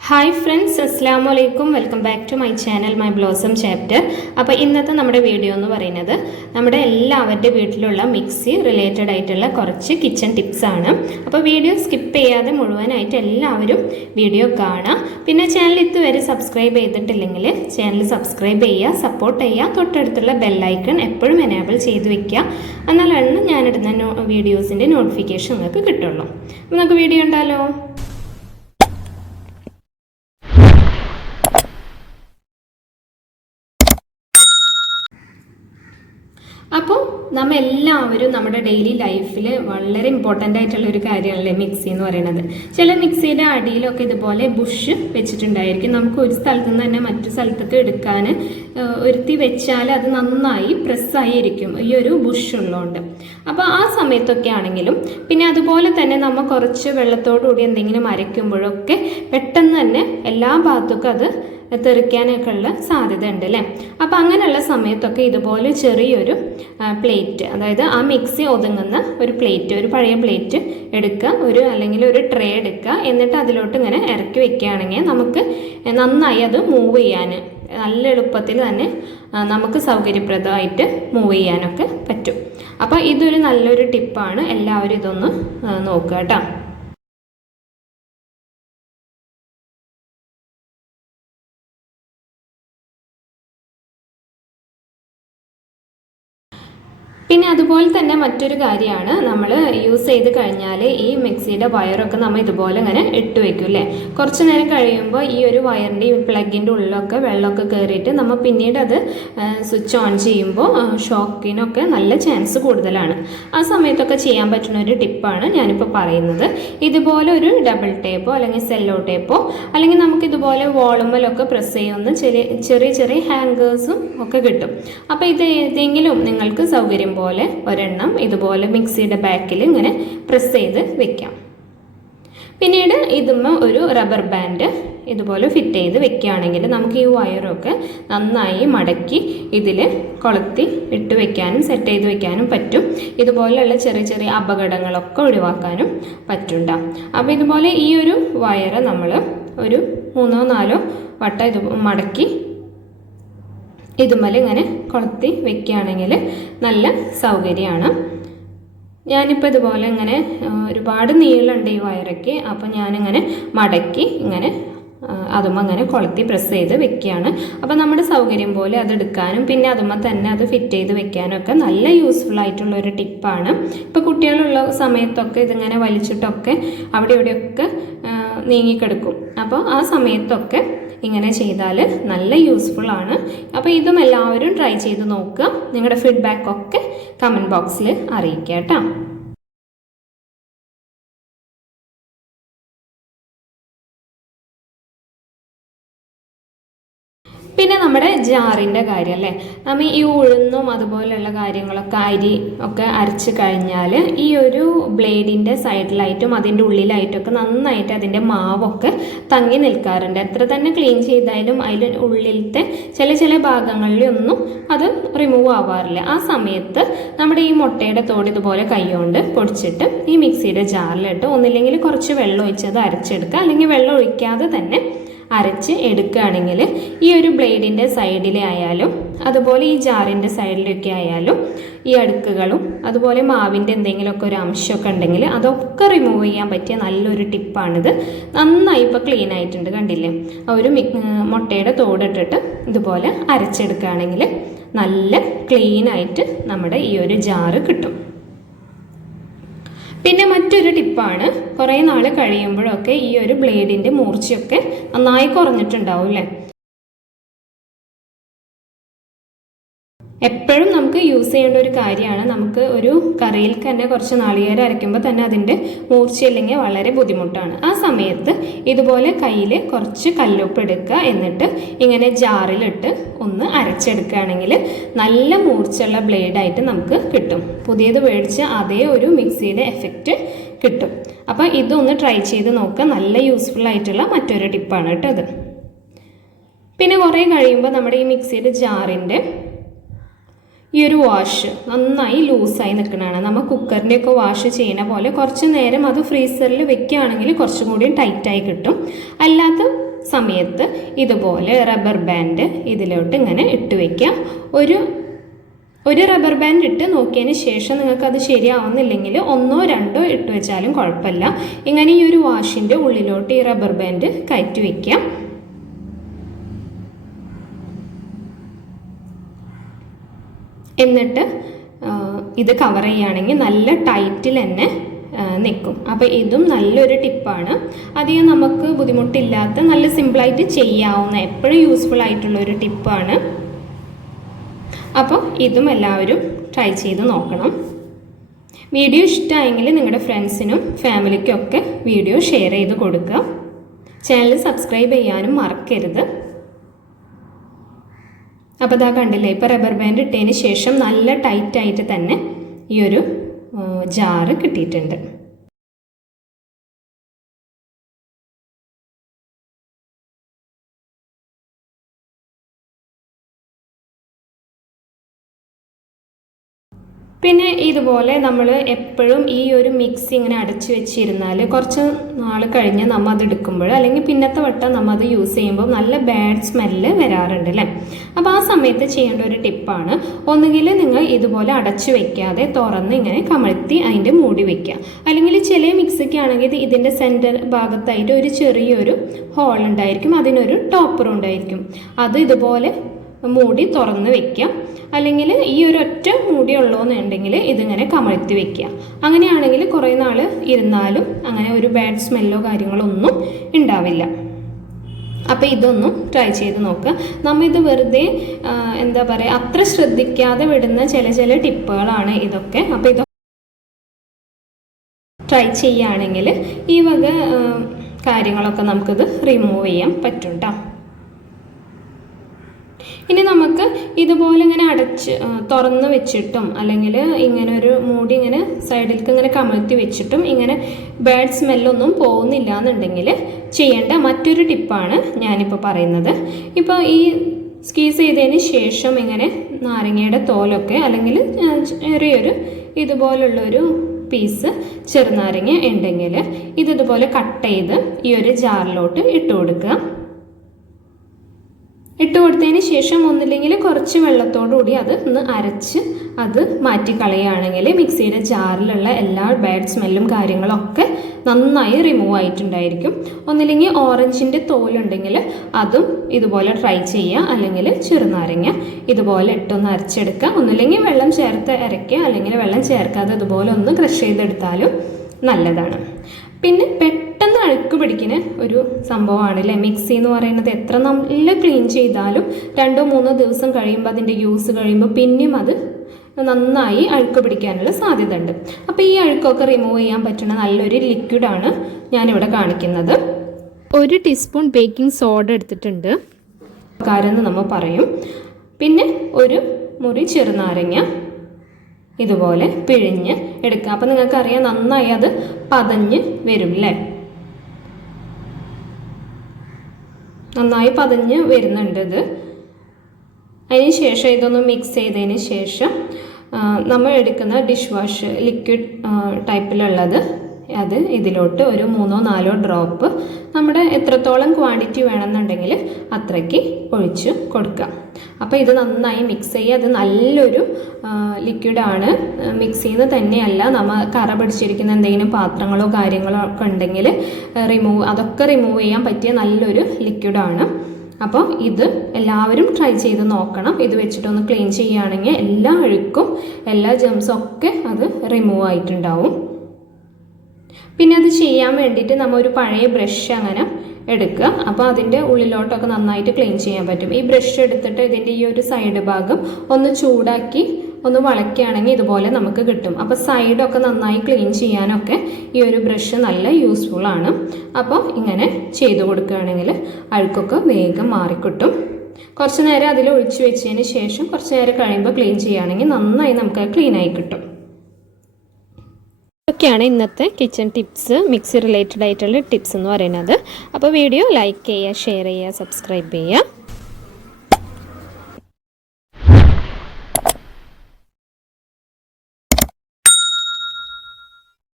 Hi friends, അസ്സാം വലൈക്കും. Welcome back to my channel my blossom chapter. അപ്പോൾ ഇന്നത്തെ നമ്മുടെ വീഡിയോ എന്ന് പറയുന്നത് നമ്മുടെ എല്ലാവരുടെ വീട്ടിലുള്ള മിക്സി റിലേറ്റഡ് ആയിട്ടുള്ള കുറച്ച് കിച്ചൺ ടിപ്സ് ആണ്. അപ്പോൾ വീഡിയോ സ്കിപ്പ് ചെയ്യാതെ മുഴുവനായിട്ട് എല്ലാവരും വീഡിയോ കാണാം. പിന്നെ ചാനൽ ഇതുവരെ സബ്സ്ക്രൈബ് ചെയ്തിട്ടില്ലെങ്കിൽ ചാനൽ സബ്സ്ക്രൈബ് ചെയ്യുക, സപ്പോർട്ട് ചെയ്യുക, തൊട്ടടുത്തുള്ള ബെല്ലൈക്കൺ എപ്പോഴും എനേബിൾ ചെയ്ത് വെക്കുക. എന്നാലാണ് ഞാനിടുന്ന വീഡിയോസിൻ്റെ നോട്ടിഫിക്കേഷൻ നിങ്ങൾക്ക് കിട്ടുള്ളൂ. അപ്പോൾ നമുക്ക് വീഡിയോ ഉണ്ടല്ലോ. അപ്പോൾ നമ്മൾ എല്ലാവരും നമ്മുടെ ഡെയിലി ലൈഫിൽ വളരെ ഇമ്പോർട്ടൻ്റ് ആയിട്ടുള്ള ഒരു കാര്യമാണല്ലേ മിക്സി എന്ന് പറയുന്നത്. ചില മിക്സിയുടെ അടിയിലൊക്കെ ഇതുപോലെ ബുഷ് വെച്ചിട്ടുണ്ടായിരിക്കും. നമുക്ക് ഒരു സ്ഥലത്ത് നിന്ന് തന്നെ മറ്റു സ്ഥലത്തേക്ക് എടുക്കാൻ ഒരുത്തി വെച്ചാൽ അത് നന്നായി പ്രസ്സായി ഇരിക്കും, ഈ ഒരു ബുഷ് ഉള്ളതുകൊണ്ട്. അപ്പോൾ ആ സമയത്തൊക്കെ ആണെങ്കിലും പിന്നെ അതുപോലെ തന്നെ നമ്മൾ കുറച്ച് വെള്ളത്തോടുകൂടി എന്തെങ്കിലും അരയ്ക്കുമ്പോഴൊക്കെ പെട്ടെന്ന് തന്നെ എല്ലാ ഭാഗത്തേക്കും അത് തെറിക്കാനൊക്കെ ഉള്ള സാധ്യത ഉണ്ട് അല്ലേ. അപ്പോൾ അങ്ങനെയുള്ള സമയത്തൊക്കെ ഇതുപോലെ ചെറിയൊരു പ്ലേറ്റ്, അതായത് ആ മിക്സി ഒതുങ്ങുന്ന ഒരു പ്ലേറ്റ്, ഒരു പഴയ പ്ലേറ്റ് എടുക്കുക, അല്ലെങ്കിൽ ഒരു ട്രേ എടുക്കുക. എന്നിട്ട് അതിലോട്ട് ഇങ്ങനെ ഇറക്കി വെക്കുകയാണെങ്കിൽ നമുക്ക് നന്നായി അത് മൂവ് ചെയ്യാൻ നല്ല എളുപ്പത്തിൽ തന്നെ നമുക്ക് സൗകര്യപ്രദമായിട്ട് മൂവ് ചെയ്യാനൊക്കെ പറ്റും. അപ്പോൾ ഇതൊരു നല്ലൊരു ടിപ്പാണ്, എല്ലാവരും ഇതൊന്ന് നോക്കുക കേട്ടോ. പിന്നെ അതുപോലെ തന്നെ മറ്റൊരു കാര്യമാണ്, നമ്മൾ യൂസ് ചെയ്ത് കഴിഞ്ഞാൽ ഈ മിക്സിയുടെ വയറൊക്കെ നമ്മൾ ഇതുപോലെ ഇങ്ങനെ ഇട്ട് വെക്കും അല്ലേ. കുറച്ച് നേരം കഴിയുമ്പോൾ ഈ ഒരു വയറിൻ്റെ ഈ പ്ലഗിൻ്റെ ഉള്ളിലൊക്കെ വെള്ളമൊക്കെ കയറിയിട്ട് നമ്മൾ പിന്നീട് അത് സ്വിച്ച് ഓൺ ചെയ്യുമ്പോൾ ഷോക്കിനൊക്കെ നല്ല ചാൻസ് കൂടുതലാണ്. ആ സമയത്തൊക്കെ ചെയ്യാൻ പറ്റുന്ന ഒരു ടിപ്പാണ് ഞാനിപ്പോൾ പറയുന്നത്. ഇതുപോലെ ഒരു ഡബിൾ ടേപ്പോ അല്ലെങ്കിൽ സെല്ലോ ടേപ്പോ അല്ലെങ്കിൽ നമുക്കിതുപോലെ വോളുമ്മലൊക്കെ പ്രസ് ചെയ്യുന്ന ചെറിയ ചെറിയ ഹാങ്കേഴ്സും ഒക്കെ കിട്ടും. അപ്പോൾ ഇത് ഏതെങ്കിലും നിങ്ങൾക്ക് സൗകര്യം പോലെ ഒരെണ്ണം ഇതുപോലെ മിക്സിയുടെ ബാക്കിൽ ഇങ്ങനെ പ്രസ് ചെയ്ത് വെക്കാം. പിന്നീട് ഇതുമ്മ ഒരു റബ്ബർ ബാൻഡ് ഇതുപോലെ ഫിറ്റ് ചെയ്ത് വെക്കുകയാണെങ്കിൽ നമുക്ക് ഈ വയറൊക്കെ നന്നായി മടക്കി ഇതിൽ കൊളുത്തി ഇട്ട് വെക്കാനും സെറ്റ് ചെയ്ത് വെക്കാനും പറ്റും. ഇതുപോലെയുള്ള ചെറിയ ചെറിയ അപകടങ്ങളൊക്കെ ഒഴിവാക്കാനും പറ്റുണ്ടാവും. അപ്പോൾ ഇതുപോലെ ഈ ഒരു വയറ് നമ്മൾ ഒരു 3-4 വട്ടം ഇത് മടക്കി ഇതുമല ഇങ്ങനെ കൊളുത്തി വെക്കുകയാണെങ്കിൽ നല്ല സൗകര്യമാണ്. ഞാനിപ്പോൾ ഇതുപോലെ ഇങ്ങനെ ഒരുപാട് നീളമുണ്ട് ഈ വയറൊക്കെ, അപ്പോൾ ഞാനിങ്ങനെ മടക്കി ഇങ്ങനെ അതുമ്മ അങ്ങനെ കൊളുത്തി പ്രസ് ചെയ്ത് വെക്കുകയാണ്. അപ്പോൾ നമ്മുടെ സൗകര്യം പോലെ അത് എടുക്കാനും പിന്നെ അതുമ്മ തന്നെ അത് ഫിറ്റ് ചെയ്ത് വെക്കാനും ഒക്കെ നല്ല യൂസ്ഫുൾ ആയിട്ടുള്ള ഒരു ടിപ്പാണ്. ഇപ്പോൾ കുട്ടികളുള്ള സമയത്തൊക്കെ ഇതിങ്ങനെ വലിച്ചിട്ടൊക്കെ അവിടെ ഇവിടെയൊക്കെ നീങ്ങിക്കിടക്കും. അപ്പോൾ ആ സമയത്തൊക്കെ ഇങ്ങനെ ചെയ്താൽ നല്ല യൂസ്ഫുൾ ആണ്. അപ്പോൾ ഇതും എല്ലാവരും ട്രൈ ചെയ്ത് നോക്കുക. നിങ്ങളുടെ ഫീഡ്ബാക്കൊക്കെ കമൻറ്റ് ബോക്സിൽ അറിയിക്കുക കേട്ടോ. പിന്നെ നമ്മുടെ ജാറിൻ്റെ കാര്യം അല്ലേ, നമ്മൾ ഈ ഉഴുന്നും അതുപോലെയുള്ള കാര്യങ്ങളൊക്കെ അരി ഒക്കെ അരച്ച് കഴിഞ്ഞാൽ ഈ ഒരു ബ്ലേഡിൻ്റെ സൈഡിലായിട്ടും അതിൻ്റെ ഉള്ളിലായിട്ടൊക്കെ നന്നായിട്ട് അതിൻ്റെ മാവൊക്കെ തങ്ങി നിൽക്കാറുണ്ട്. എത്ര തന്നെ ക്ലീൻ ചെയ്താലും അതിൽ ഉള്ളിലത്തെ ചില ഭാഗങ്ങളിലൊന്നും അത് റിമൂവ് ആവാറില്ല. ആ സമയത്ത് നമ്മുടെ ഈ മുട്ടയുടെ തോട് ഇതുപോലെ കൈകൊണ്ട് പൊടിച്ചിട്ട് ഈ മിക്സിയുടെ ജാറിലിട്ട് ഒന്നില്ലെങ്കിൽ കുറച്ച് വെള്ളം ഒഴിച്ചത് അരച്ചെടുക്കുക, അല്ലെങ്കിൽ വെള്ളം ഒഴിക്കാതെ തന്നെ അരച്ച് എടുക്കുകയാണെങ്കിൽ ഈ ഒരു ബ്ലേഡിൻ്റെ സൈഡിലെ ആയാലും അതുപോലെ ഈ ജാറിൻ്റെ സൈഡിലൊക്കെ ആയാലും ഈ അടുക്കുകളും അതുപോലെ മാവിൻ്റെ എന്തെങ്കിലുമൊക്കെ ഒരു അംശമൊക്കെ ഉണ്ടെങ്കിൽ അതൊക്കെ റിമൂവ് ചെയ്യാൻ പറ്റിയ നല്ലൊരു ടിപ്പാണിത്. നന്നായി ഇപ്പോൾ ക്ലീൻ ആയിട്ടുണ്ട്, കണ്ടില്ലേ. ഒരു മുട്ടയുടെ തോടിട്ടിട്ട് ഇതുപോലെ അരച്ചെടുക്കുകയാണെങ്കിൽ നല്ല ക്ലീനായിട്ട് നമ്മുടെ ഈ ഒരു ജാറ് കിട്ടും. പിന്നെ മറ്റൊരു ടിപ്പാണ്, കുറേ നാൾ കഴിയുമ്പോഴൊക്കെ ഈ ഒരു ബ്ലേഡിൻ്റെ മൂർച്ചയൊക്കെ നന്നായി കുറഞ്ഞിട്ടുണ്ടാവും അല്ലേ. എപ്പോഴും നമുക്ക് യൂസ് ചെയ്യേണ്ട ഒരു കാര്യമാണ്. നമുക്ക് ഒരു കറിയിൽ തന്നെ കുറച്ച് നാളികേരം അരയ്ക്കുമ്പോൾ തന്നെ അതിൻ്റെ മൂർച്ചയില്ലെങ്കിൽ വളരെ ബുദ്ധിമുട്ടാണ്. ആ സമയത്ത് ഇതുപോലെ കയ്യിൽ കുറച്ച് കല്ലുപ്പ് എടുക്കുക, എന്നിട്ട് ഇങ്ങനെ ജാറിലിട്ട് ഒന്ന് അരച്ചെടുക്കുകയാണെങ്കിൽ നല്ല മൂർച്ചയുള്ള ബ്ലേഡായിട്ട് നമുക്ക് കിട്ടും. പുതിയത് മേടിച്ച അതേ ഒരു മിക്സിയുടെ എഫക്റ്റ് കിട്ടും. അപ്പോൾ ഇതൊന്ന് ട്രൈ ചെയ്ത് നോക്കുക. നല്ല യൂസ്ഫുൾ ആയിട്ടുള്ള മറ്റൊരു ടിപ്പാണ് കേട്ടോ ഇത്. പിന്നെ കുറേ കഴിയുമ്പോൾ നമ്മുടെ ഈ മിക്സിയുടെ ജാറിൻ്റെ ഈ ഒരു വാഷ് നന്നായി ലൂസായി നിൽക്കുന്നതാണ്. നമ്മൾ കുക്കറിൻ്റെയൊക്കെ വാഷ് ചെയ്യുന്ന പോലെ കുറച്ച് നേരം അത് ഫ്രീസറിൽ വെക്കുകയാണെങ്കിൽ കുറച്ചും കൂടി ടൈറ്റായി കിട്ടും. അല്ലാത്ത സമയത്ത് ഇതുപോലെ റബ്ബർ ബാൻഡ് ഇതിലോട്ട് ഇങ്ങനെ ഇട്ട് വയ്ക്കാം. ഒരു റബ്ബർ ബാൻഡ് ഇട്ട് നോക്കിയതിന് ശേഷം നിങ്ങൾക്കത് ശരിയാവുന്നില്ലെങ്കിൽ 1 2 ഇട്ട് വെച്ചാലും കുഴപ്പമില്ല. ഇങ്ങനെ ഈ ഒരു വാഷിൻ്റെ ഉള്ളിലോട്ട് ഈ റബ്ബർ ബാൻഡ് കയറ്റി വയ്ക്കാം. എന്നിട്ട് ഇത് കവർ ചെയ്യുകയാണെങ്കിൽ നല്ല ടൈറ്റിൽ തന്നെ നിൽക്കും. അപ്പോൾ ഇതും നല്ലൊരു ടിപ്പാണ്. അധികം നമുക്ക് ബുദ്ധിമുട്ടില്ലാത്ത നല്ല സിമ്പിളായിട്ട് ചെയ്യാവുന്ന എപ്പോഴും യൂസ്ഫുൾ ആയിട്ടുള്ളൊരു ടിപ്പാണ്. അപ്പോൾ ഇതും എല്ലാവരും ട്രൈ ചെയ്ത് നോക്കണം. വീഡിയോ ഇഷ്ടമായെങ്കിൽ നിങ്ങളുടെ ഫ്രണ്ട്സിനും ഫാമിലിക്കും ഒക്കെ വീഡിയോ ഷെയർ ചെയ്ത് കൊടുക്കുക. ചാനൽ സബ്സ്ക്രൈബ് ചെയ്യാനും മറക്കരുത്. അപ്പോൾ ഇതാ കണ്ടില്ലേ, ഇപ്പോൾ റബ്ബർ ബാൻഡ് ഇട്ടതിന് ശേഷം നല്ല ടൈറ്റായിട്ട് തന്നെ ഈ ഒരു ജാറ് കിട്ടിയിട്ടുണ്ട്. പിന്നെ ഇതുപോലെ നമ്മൾ എപ്പോഴും ഈ ഒരു മിക്സി ഇങ്ങനെ അടച്ചു വെച്ചിരുന്നാൽ കുറച്ച് നാൾ കഴിഞ്ഞ് നമ്മൾ അത് എടുക്കുമ്പോൾ അല്ലെങ്കിൽ പിന്നത്തെ വട്ടം നമ്മൾ അത് യൂസ് ചെയ്യുമ്പോൾ നല്ല ബാഡ് സ്മെല്ല് വരാറുണ്ട് അല്ലേ. അപ്പോൾ ആ സമയത്ത് ചെയ്യേണ്ട ഒരു ടിപ്പാണ്, ഒന്നുകിൽ നിങ്ങൾ ഇതുപോലെ അടച്ചു വെക്കാതെ തുറന്ന് ഇങ്ങനെ കമഴ്ത്തി അതിൻ്റെ മൂടി വെക്കുക. അല്ലെങ്കിൽ ചില മിക്സിക്കാണെങ്കിൽ ഇതിൻ്റെ സെൻറ്റർ ഭാഗത്തായിട്ട് ഒരു ചെറിയൊരു ഹോൾ ഉണ്ടായിരിക്കും, അതിനൊരു ടോപ്പറും ഉണ്ടായിരിക്കും. അത് ഇതുപോലെ മൂടി തുറന്ന് വെക്കാം. അല്ലെങ്കിൽ ഈ ഒരു ഒറ്റ മൂടി ഉള്ളൂന്നുണ്ടെങ്കിൽ ഇതിങ്ങനെ കമഴ്ത്തി വെക്കുക. അങ്ങനെയാണെങ്കിൽ കുറേ നാൾ ഇരുന്നാലും അങ്ങനെ ഒരു ബാഡ് സ്മെല്ലോ കാര്യങ്ങളോ ഒന്നും ഉണ്ടാവില്ല. അപ്പോൾ ഇതൊന്നും ട്രൈ ചെയ്ത് നോക്കുക. നമ്മളിത് വെറുതെ എന്താ പറയുക, അത്ര ശ്രദ്ധിക്കാതെ വിടുന്ന ചില ടിപ്പുകളാണ് ഇതൊക്കെ. അപ്പോൾ ഇതൊക്കെ ട്രൈ ചെയ്യുകയാണെങ്കിൽ ഈ വക കാര്യങ്ങളൊക്കെ നമുക്കിത് റിമൂവ് ചെയ്യാൻ പറ്റും കേട്ടോ. ഇനി നമുക്ക് ഇതുപോലെ ഇങ്ങനെ തുറന്ന് വെച്ചിട്ടും അല്ലെങ്കിൽ ഇങ്ങനെ ഒരു മൂടി ഇങ്ങനെ സൈഡിലേക്ക് ഇങ്ങനെ കമഴ്ത്തി വെച്ചിട്ടും ഇങ്ങനെ ബാഡ് സ്മെല്ലൊന്നും പോകുന്നില്ല എന്നുണ്ടെങ്കിൽ ചെയ്യേണ്ട മറ്റൊരു ടിപ്പാണ് ഞാനിപ്പോൾ പറയുന്നത്. ഇപ്പോൾ ഈ സ്ക്വീസ് ചെയ്തതിന് ശേഷം ഇങ്ങനെ നാരങ്ങയുടെ തോലൊക്കെ അല്ലെങ്കിൽ ചെറിയൊരു ഇതുപോലുള്ളൊരു പീസ് ചെറുനാരങ്ങ ഉണ്ടെങ്കിൽ ഇതുപോലെ കട്ട് ചെയ്ത് ഈ ഒരു ജാറിലോട്ട് ഇട്ട് കൊടുക്കുക. ഇട്ട് കൊടുത്തതിന് ശേഷം ഒന്നില്ലെങ്കിൽ കുറച്ച് വെള്ളത്തോടുകൂടി അത് ഒന്ന് അരച്ച് അത് മാറ്റിക്കളയുകയാണെങ്കിൽ മിക്സിയുടെ ജാറിലുള്ള എല്ലാ ബാഡ് സ്മെല്ലും കാര്യങ്ങളൊക്കെ നന്നായി റിമൂവ് ആയിട്ടുണ്ടായിരിക്കും. ഒന്നില്ലെങ്കിൽ ഓറഞ്ചിൻ്റെ തോലുണ്ടെങ്കിൽ അതും ഇതുപോലെ ട്രൈ ചെയ്യുക. അല്ലെങ്കിൽ ചെറുനാരങ്ങ ഇതുപോലെ ഇട്ടൊന്ന് അരച്ചെടുക്കുക. ഒന്നില്ലെങ്കിൽ വെള്ളം ചേർത്ത് അരയ്ക്കുക, അല്ലെങ്കിൽ വെള്ളം ചേർക്കാതെ ഇതുപോലെ ഒന്ന് ക്രഷ് ചെയ്തെടുത്താലും നല്ലതാണ്. പിന്നെ പെട്ടെന്ന് അഴുക്ക് പിടിക്കുന്ന ഒരു സംഭവമാണ് അല്ലേ മിക്സി എന്ന് പറയുന്നത്. എത്ര നല്ല ക്ലീൻ ചെയ്താലും 2-3 ദിവസം കഴിയുമ്പോൾ അതിൻ്റെ യൂസ് കഴിയുമ്പോൾ പിന്നെയും അത് നന്നായി അഴുക്ക് പിടിക്കാനുള്ള സാധ്യത ഉണ്ട്. അപ്പോൾ ഈ അഴുക്കൊക്കെ റിമൂവ് ചെയ്യാൻ പറ്റുന്ന നല്ലൊരു ലിക്വിഡാണ് ഞാനിവിടെ കാണിക്കുന്നത്. 1 ടീസ്പൂൺ ബേക്കിംഗ് സോഡ എടുത്തിട്ടുണ്ട്, കാരണം നമ്മൾ പറയും. പിന്നെ 1 മുറി ചെറുനാരങ്ങ ഇതുപോലെ പിഴിഞ്ഞ് എടുക്കുക. അപ്പോൾ നിങ്ങൾക്കറിയാം നന്നായി അത് പതഞ്ഞ് വരും അല്ലേ, നന്നായി പതഞ്ഞ് വരുന്നുണ്ട് ഇത്. അതിന് ശേഷം ഇതൊന്ന് മിക്സ് ചെയ്തതിന് ശേഷം നമ്മൾ എടുക്കുന്ന ഡിഷ് വാഷ് ലിക്വിഡ് ടൈപ്പിലുള്ളത് അത് ഇതിലോട്ട് ഒരു 3-4 ഡ്രോപ്പ് നമ്മുടെ എത്രത്തോളം ക്വാണ്ടിറ്റി വേണമെന്നുണ്ടെങ്കിൽ അത്രയ്ക്ക് ഒഴിച്ച് കൊടുക്കുക. അപ്പോൾ ഇത് നന്നായി മിക്സ് ചെയ്യുക. അത് നല്ലൊരു ലിക്വിഡാണ്. മിക്സിയിൽ നിന്ന് തന്നെയല്ല, നമ്മൾ കറ പിടിച്ചിരിക്കുന്ന എന്തെങ്കിലും പാത്രങ്ങളോ കാര്യങ്ങളോ ഒക്കെ ഉണ്ടെങ്കിൽ അതൊക്കെ റിമൂവ് ചെയ്യാൻ പറ്റിയ നല്ലൊരു ലിക്വിഡാണ്. അപ്പോൾ ഇത് എല്ലാവരും ട്രൈ ചെയ്ത് നോക്കണം. ഇത് വെച്ചിട്ടൊന്ന് ക്ലീൻ ചെയ്യുകയാണെങ്കിൽ എല്ലാ അഴുക്കും എല്ലാ ജെംസും ഒക്കെ അത് റിമൂവ് ആയിട്ടുണ്ടാവും. പിന്നെ അത് ചെയ്യാൻ വേണ്ടിയിട്ട് നമ്മൾ ഒരു പഴയ ബ്രഷ് അങ്ങനെ എടുക്കുക. അപ്പോൾ അതിൻ്റെ ഉള്ളിലോട്ടൊക്കെ നന്നായിട്ട് ക്ലീൻ ചെയ്യാൻ പറ്റും. ഈ ബ്രഷ് എടുത്തിട്ട് ഇതിൻ്റെ ഈ ഒരു സൈഡ് ഭാഗം ഒന്ന് ചൂടാക്കി ഒന്ന് വളയ്ക്കുകയാണെങ്കിൽ ഇതുപോലെ നമുക്ക് കിട്ടും. അപ്പോൾ സൈഡൊക്കെ നന്നായി ക്ലീൻ ചെയ്യാനൊക്കെ ഈ ഒരു ബ്രഷ് നല്ല യൂസ്ഫുൾ ആണ്. അപ്പോൾ ഇങ്ങനെ ചെയ്ത് കൊടുക്കുകയാണെങ്കിൽ അഴുക്കൊക്കെ വേഗം മാറിക്കിട്ടും. കുറച്ച് നേരം അതിൽ ഒഴിച്ച് വെച്ചതിന് ശേഷം കുറച്ച് നേരം കഴിയുമ്പോൾ ക്ലീൻ ചെയ്യുകയാണെങ്കിൽ നന്നായി നമുക്ക് ക്ലീൻ ആയി കിട്ടും. ഇതൊക്കെയാണ് ഇന്നത്തെ കിച്ചൺ ടിപ്സ്, മിക്സി റിലേറ്റഡ് ആയിട്ടുള്ള ടിപ്സ് എന്ന് പറയുന്നത്. അപ്പോൾ വീഡിയോ ലൈക്ക് ചെയ്യുക, ഷെയർ ചെയ്യുക, സബ്സ്ക്രൈബ് ചെയ്യുക.